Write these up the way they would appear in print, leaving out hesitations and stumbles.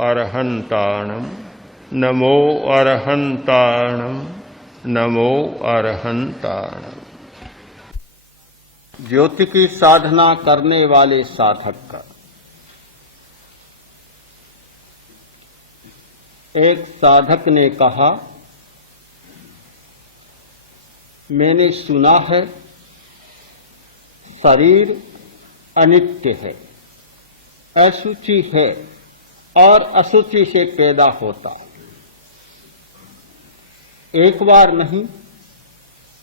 अरहन्ताणम् नमो अरहन्ताणम् नमो अरहन्ताणम्। ज्योति की साधना करने वाले साधक का एक साधक ने कहा, मैंने सुना है शरीर अनित्य है, अशुचि है और अशुचि से पैदा होता। एक बार नहीं,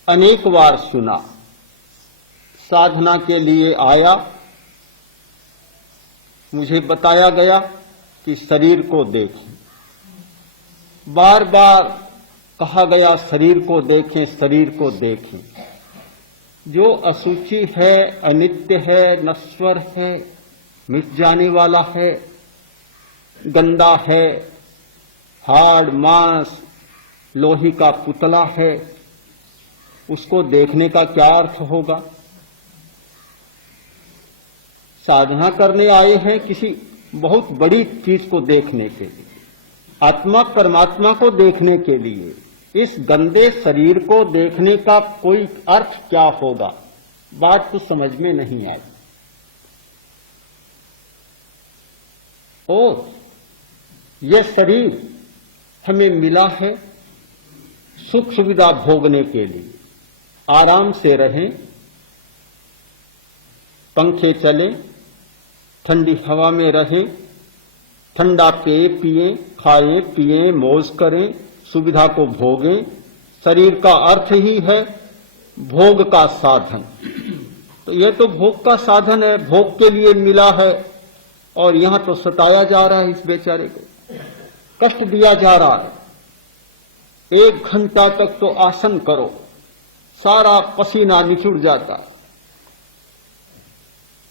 अनेक बार सुना। साधना के लिए आया, मुझे बताया गया कि शरीर को देखें। बार बार कहा गया शरीर को देखें, शरीर को देखें। जो अशुचि है, अनित्य है, नश्वर है, मिट जाने वाला है, गंदा है, हाड़ मांस लोही का पुतला है, उसको देखने का क्या अर्थ होगा? साधना करने आए हैं किसी बहुत बड़ी चीज को देखने के लिए, आत्मा परमात्मा को देखने के लिए। इस गंदे शरीर को देखने का कोई अर्थ क्या होगा? बात तो समझ में नहीं आई। और यह शरीर हमें मिला है सुख सुविधा भोगने के लिए। आराम से रहें, पंखे चलें, ठंडी हवा में रहें, ठंडा पेय पिएं, खाएं पिएं, मौज करें, सुविधा को भोगें। शरीर का अर्थ ही है भोग का साधन। तो यह तो भोग का साधन है, भोग के लिए मिला है, और यहां तो सताया जा रहा है इस बेचारे को, कष्ट दिया जा रहा है। 1 घंटा तक तो आसन करो, सारा पसीना निचुड़ जाता,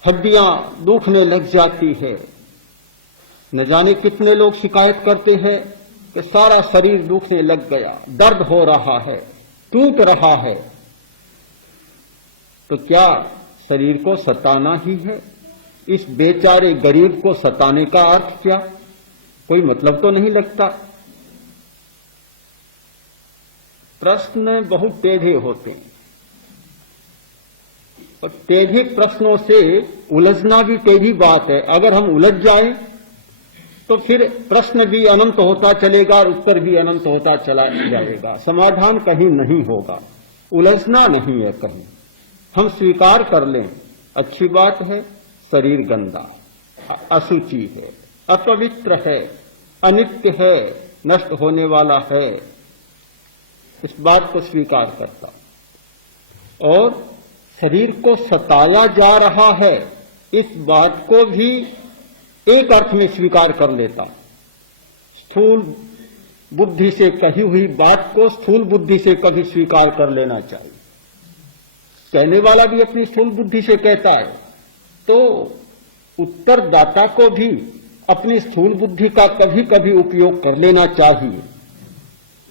हड्डियां दुखने लग जाती है। न जाने कितने लोग शिकायत करते हैं कि सारा शरीर दुखने लग गया, दर्द हो रहा है, टूट रहा है। तो क्या शरीर को सताना ही है? इस बेचारे गरीब को सताने का अर्थ क्या? कोई मतलब तो नहीं लगता। प्रश्न बहुत टेढ़े होते हैं, और टेढ़े प्रश्नों से उलझना भी टेढ़ी बात है। अगर हम उलझ जाएं तो फिर प्रश्न भी अनंत होता चलेगा और उत्तर भी अनंत होता चला जाएगा, समाधान कहीं नहीं होगा। उलझना नहीं है कहीं। हम स्वीकार कर लें, अच्छी बात है, शरीर गंदा, अशुचि है, अपवित्र है, अनित्य है, नष्ट होने वाला है, इस बात को स्वीकार करता। और शरीर को सताया जा रहा है, इस बात को भी एक अर्थ में स्वीकार कर लेता। स्थूल बुद्धि से कही हुई बात को स्थूल बुद्धि से कभी स्वीकार कर लेना चाहिए। कहने वाला भी अपनी स्थूल बुद्धि से कहता है, तो उत्तरदाता को भी अपनी स्थूल बुद्धि का कभी कभी उपयोग कर लेना चाहिए।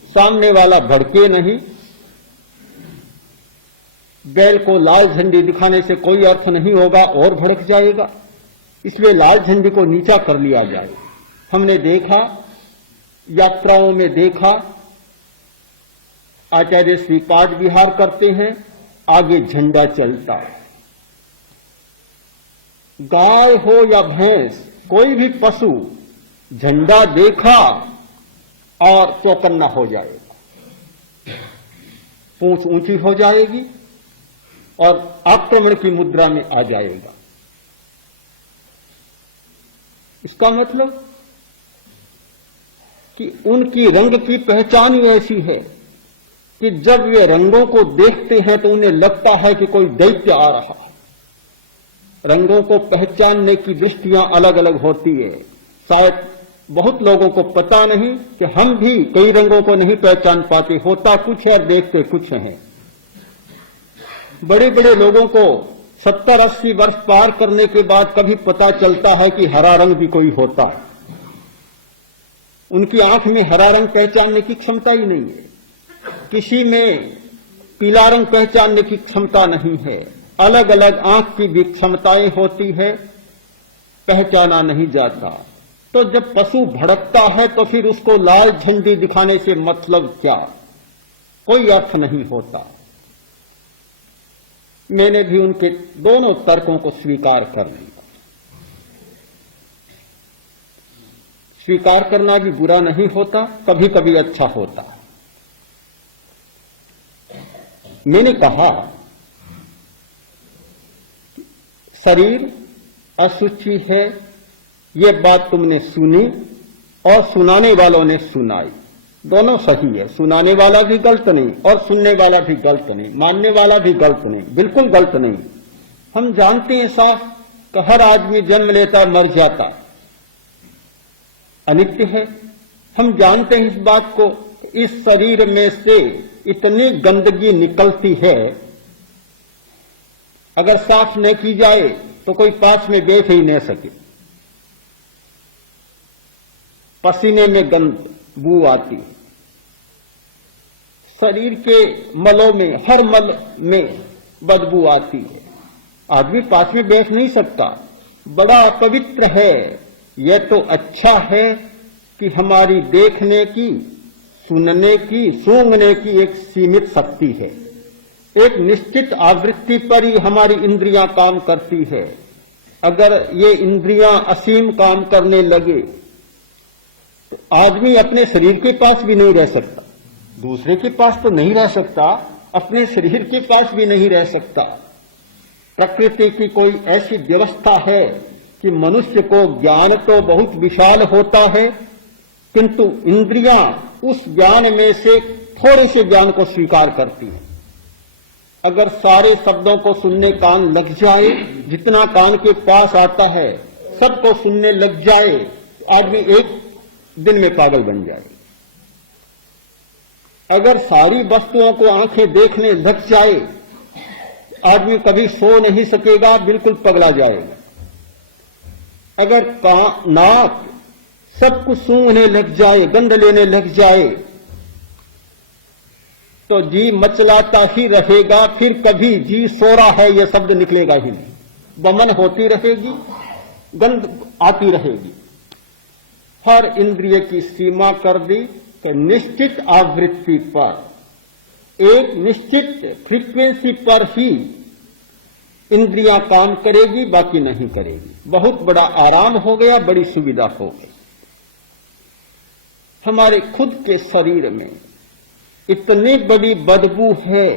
सामने वाला भड़के नहीं। बैल को लाल झंडी दिखाने से कोई अर्थ नहीं होगा, और भड़क जाएगा। इसलिए लाल झंडी को नीचा कर लिया जाए। हमने देखा, यात्राओं में देखा, आचार्य श्री पाठ विहार करते हैं, आगे झंडा चलता है। गाय हो या भैंस, कोई भी पशु झंडा देखा और चौकन्ना हो जाएगा, पूंछ ऊंची हो जाएगी और आक्रमण की मुद्रा में आ जाएगा। इसका मतलब कि उनकी रंग की पहचान ही ऐसी है कि जब वे रंगों को देखते हैं तो उन्हें लगता है कि कोई दैत्य आ रहा है। रंगों को पहचानने की दृष्टियां अलग अलग होती है। शायद बहुत लोगों को पता नहीं कि हम भी कई रंगों को नहीं पहचान पाते, होता कुछ है और देखते कुछ है। बड़े बड़े लोगों को 70-80 वर्ष पार करने के बाद कभी पता चलता है कि हरा रंग भी कोई होता है। उनकी आंख में हरा रंग पहचानने की क्षमता ही नहीं है। किसी में पीला रंग पहचानने की क्षमता नहीं है। अलग अलग आंख की भी क्षमताएं होती है, पहचाना नहीं जाता। तो जब पशु भड़कता है तो फिर उसको लाल झंडी दिखाने से मतलब क्या? कोई अर्थ नहीं होता। मैंने भी उनके दोनों तर्कों को स्वीकार कर लिया। स्वीकार करना भी बुरा नहीं होता, कभी कभी अच्छा होता है। मैंने कहा शरीर अशुचि है, ये बात तुमने सुनी और सुनाने वालों ने सुनाई, दोनों सही है। सुनाने वाला भी गलत नहीं और सुनने वाला भी गलत नहीं, मानने वाला भी गलत नहीं, बिल्कुल गलत नहीं। हम जानते हैं साफ कि हर आदमी जन्म लेता मर जाता, अनित्य है। हम जानते हैं इस बात को, इस शरीर में से इतनी गंदगी निकलती है, अगर साफ न की जाए तो कोई पास में बैठ ही नहीं सके। पसीने में गंद बू आती है, शरीर के मलों में, हर मल में बदबू आती है, आदमी पास में बैठ नहीं सकता, बड़ा अपवित्र है। यह तो अच्छा है कि हमारी देखने की, सुनने की, सूंघने की एक सीमित शक्ति है, एक निश्चित आवृत्ति पर ही हमारी इंद्रियां काम करती है। अगर ये इंद्रियां असीम काम करने लगे तो आदमी अपने शरीर के पास भी नहीं रह सकता, दूसरे के पास तो नहीं रह सकता, अपने शरीर के पास भी नहीं रह सकता। प्रकृति की कोई ऐसी व्यवस्था है कि मनुष्य को ज्ञान तो बहुत विशाल होता है, किंतु इंद्रियां उस ज्ञान में से थोड़े से ज्ञान को स्वीकार करती हैं। अगर सारे शब्दों को सुनने कान लग जाए, जितना कान के पास आता है सबको सुनने लग जाए, आदमी एक दिन में पागल बन जाए। अगर सारी वस्तुओं को आंखें देखने लग जाए, आदमी कभी सो नहीं सकेगा, बिल्कुल पगला जाएगा। अगर नाक सब कुछ सूंघने लग जाए, गंध लेने लग जाए, तो जी मचलाता ही रहेगा, फिर कभी जी सो रहा है यह शब्द निकलेगा ही नहीं। बमन होती रहेगी, गंध आती रहेगी। हर इंद्रिय की सीमा कर दी कि निश्चित आवृत्ति पर, एक निश्चित फ्रीक्वेंसी पर ही इंद्रियां काम करेगी, बाकी नहीं करेगी। बहुत बड़ा आराम हो गया, बड़ी सुविधा हो गई। हमारे खुद के शरीर में इतनी बड़ी बदबू है,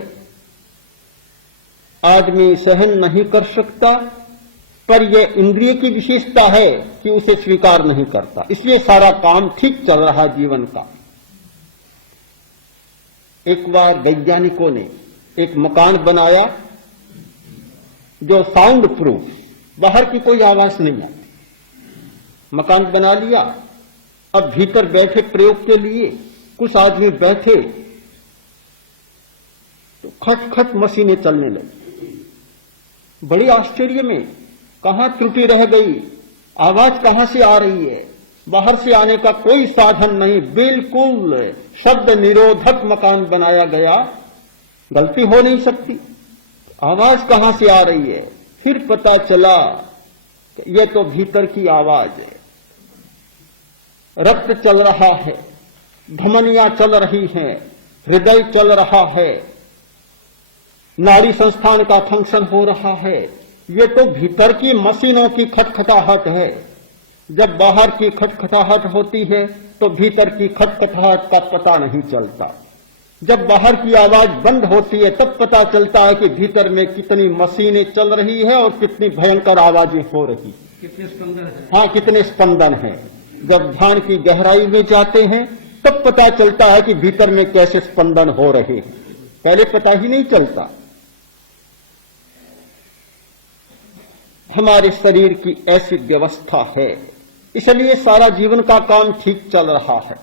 आदमी सहन नहीं कर सकता, पर यह इंद्रिय की विशेषता है कि उसे स्वीकार नहीं करता, इसलिए सारा काम ठीक चल रहा जीवन का। एक बार वैज्ञानिकों ने एक मकान बनाया जो साउंड प्रूफ, बाहर की कोई आवाज नहीं आती। मकान बना लिया, अब भीतर बैठे प्रयोग के लिए कुछ आदमी बैठे तो खट खट मशीनें चलने लगी। बड़ी आश्चर्य में कहां त्रुटि रह गई, आवाज कहां से आ रही है? बाहर से आने का कोई साधन नहीं, बिल्कुल शब्द निरोधक मकान बनाया गया, गलती हो नहीं सकती। आवाज कहां से आ रही है? फिर पता चला कि यह तो भीतर की आवाज है। रक्त चल रहा है, धमनियां चल रही हैं, हृदय चल रहा है, नाड़ी संस्थान का फंक्शन हो रहा है। ये तो भीतर की मशीनों की खटखटाहट है। जब बाहर की खटखटाहट होती है तो भीतर की खटखटाहट का पता नहीं चलता। जब बाहर की आवाज बंद होती है तब पता चलता है कि भीतर में कितनी मशीनें चल रही है और कितनी भयंकर आवाजें हो रही, कितने स्पंदन है। हाँ, कितने स्पंदन हैं। जब ध्यान की गहराई में जाते हैं तब पता चलता है कि भीतर में कैसे स्पंदन हो रहे हैं, पहले पता ही नहीं चलता। हमारे शरीर की ऐसी व्यवस्था है, इसलिए सारा जीवन का काम ठीक चल रहा है।